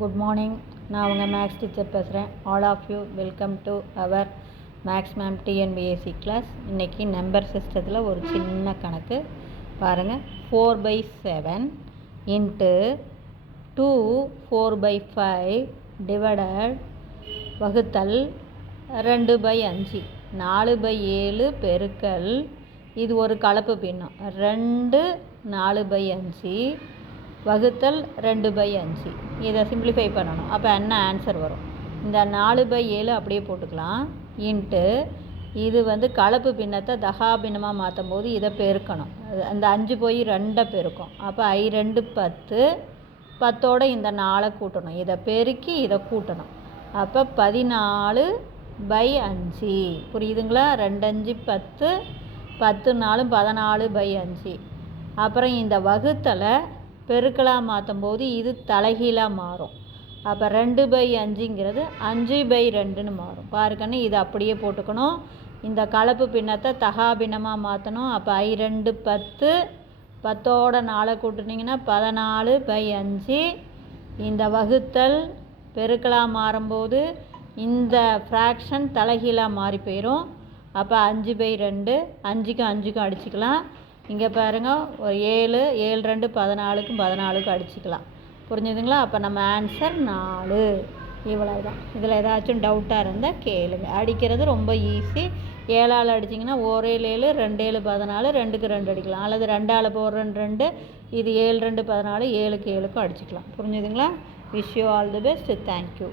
Good morning. நான் உங்கள் maths teacher பேசுகிறேன். All of you welcome to our maths ma'am TNPSC class. இன்றைக்கி number சிஸ்டத்தில் ஒரு சின்ன கணக்கு பாருங்கள். 4/7 இன்ட்டு 2 4/5 டிவைடட் வகுத்தல் 2/5 4/7 பெருக்கல் இது ஒரு கலப்பு பின்னம் 2 4/5 வகுத்தல் 2/5. இதை சிம்பிளிஃபை பண்ணணும். அப்போ என்ன ஆன்சர் வரும்? இந்த 4/7 அப்படியே போட்டுக்கலாம். இன்ட்டு இது கலப்பு பின்னத்தை தகா பின்னமாக மாற்றும் போது இதை பெருக்கணும். அந்த 5 போய் 2 பெருக்கும். அப்போ I2 10 10ஓட இந்த 4 கூட்டணும். இதை பெருக்கி இதை கூட்டணும். அப்போ 14/5 புரியுதுங்களா? 2 5 10 10 4 14/5. அப்புறம் இந்த வகுத்தலை பெருக்கலாக மாற்றும் போது இது தலைகீழாக மாறும். அப்போ 2/5ங்கிறது 5/2ன்னு மாறும். பாருக்கன்னு இதை அப்படியே போட்டுக்கணும். இந்த கலப்பு பின்னத்தை தகா பின்னமாக மாற்றணும். அப்போ I2 10 10ஓட 4 கூட்டினீங்கன்னா 14/5. இந்த வகுத்தல் பெருக்கலாக மாறும்போது இந்த ஃப்ராக்ஷன் தலைகீழாக மாறி போயிடும். அப்போ 5/2 5க்கும் 5க்கும் அடிச்சுக்கலாம். இங்கே பாருங்கள், ஒரு 7 7 2 14க்கும் 14க்கும் அடிச்சுக்கலாம். புரிஞ்சுதுங்களா? அப்போ நம்ம ஆன்சர் 4. இவ்வளோ தான். இதில் ஏதாச்சும் டவுட்டாக இருந்தால் கேளுங்க. அடிக்கிறது ரொம்ப ஈஸி. 7ஆல் அடிச்சிங்கன்னா 1 7 2 7 14 2க்கு 2 அடிக்கலாம். அல்லது 2ஆல் 4 2 2 இது 7 2 14 7க்கு 7க்கும் அடிச்சுக்கலாம். புரிஞ்சுதுங்களா? Wish you all the best. Thank you.